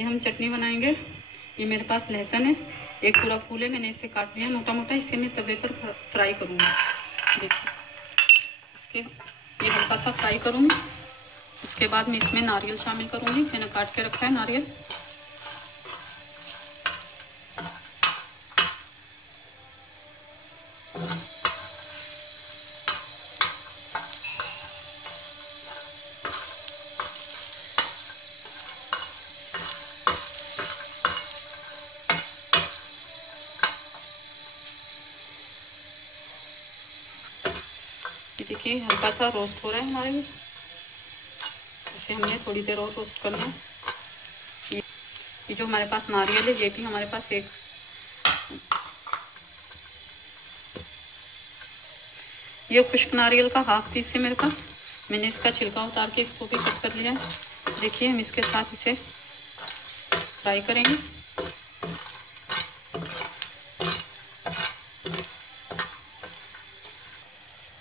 ये हम चटनी बनाएंगे। ये मेरे पास लहसुन है, एक पूरा फूल है, मैंने इसे काट लिया मोटा मोटा। इसे मैं तवे पर फ्राई करूँगी। देखिए इसके ये हल्का सा फ्राई करूँगी। उसके बाद मैं इसमें नारियल शामिल करूँगी। मैंने काट के रखा है नारियल। देखिए हल्का सा रोस्ट हो रहा है हमारे। इसे हमने थोड़ी देर और रोस्ट करना है। ये जो हमारे पास नारियल है, ये भी हमारे पास ये खुश्क नारियल का हाफ पीस है मेरे पास। मैंने इसका छिलका उतार के इसको भी कट कर लिया है। देखिए हम इसके साथ इसे फ्राई करेंगे।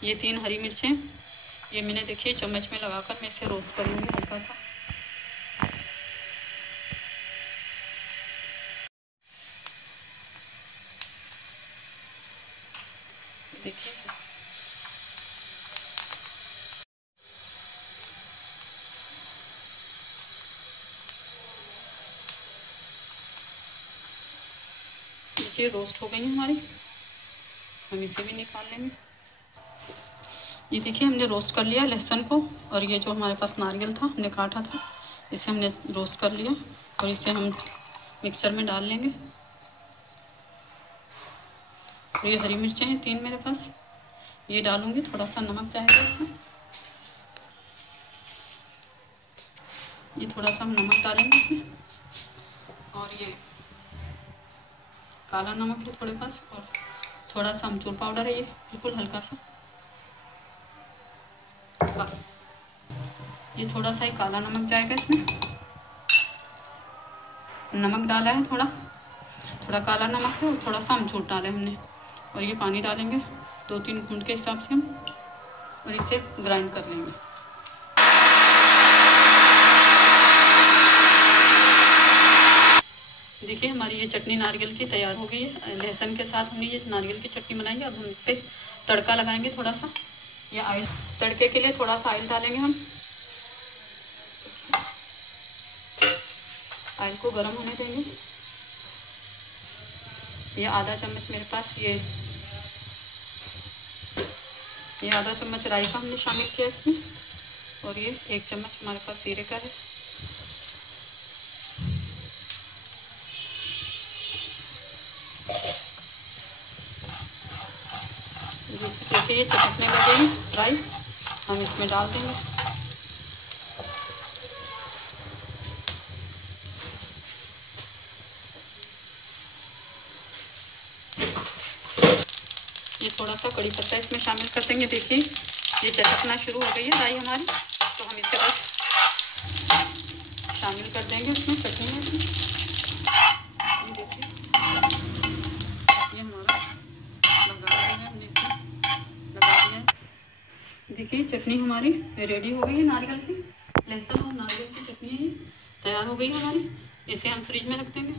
ये 3 हरी मिर्चें, ये मैंने देखिए चम्मच में लगाकर मैं इसे रोस्ट कर लूँगी हल्का सा। देखिए रोस्ट हो गई है हमारी। हम इसे भी निकाल लेंगे। ये देखिए हमने रोस्ट कर लिया लहसुन को, और ये जो हमारे पास नारियल था हमने काटा था, इसे हमने रोस्ट कर लिया और इसे हम मिक्सर में डाल लेंगे। और ये हरी मिर्चें हैं 3 मेरे पास, ये डालूंगी। थोड़ा सा नमक जाएगा इसमें। ये थोड़ा सा हम नमक डालेंगे इसमें, और ये काला नमक है थोड़े पास, और थोड़ा सा अमचूर पाउडर है, ये बिल्कुल हल्का सा। ये थोड़ा सा ही काला नमक जाएगा इसमें। नमक डाला है, थोड़ा काला नमक है, और थोड़ा सा अमचूर डाला है हमने। और ये पानी डालेंगे 2-3 घूंट के हिसाब से हम, और इसे ग्राइंड कर लेंगे। देखिए हमारी ये चटनी नारियल की तैयार हो गई है। लहसुन के साथ हमने ये नारियल की चटनी बनाई है। अब हम इस पर तड़का लगाएंगे थोड़ा सा। ये ऑयल, तड़के के लिए थोड़ा सा ऑयल डालेंगे हम। ऑयल को गर्म होने देंगे। ये आधा चम्मच मेरे पास ये आधा चम्मच राई का हमने शामिल किया इसमें, और ये 1 चम्मच हमारे पास जीरे का है। जैसे ये चटकने लगेगी राई, हम इसमें डाल देंगे। ये थोड़ा सा कड़ी पत्ता इसमें शामिल कर देंगे। देखिए ये चटकना शुरू हो गई है राई हमारी, तो हम इसे बस शामिल कर देंगे उसमें, चटनी में। ये देखिए ये हमारा लगा दिया है हमने, इसमें लगा दिया है। देखिए चटनी हमारी रेडी हो गई है नारियल की। लहसुन और नारियल की चटनी है, तैयार हो गई है हमारी। इसे हम फ्रिज में रख देंगे।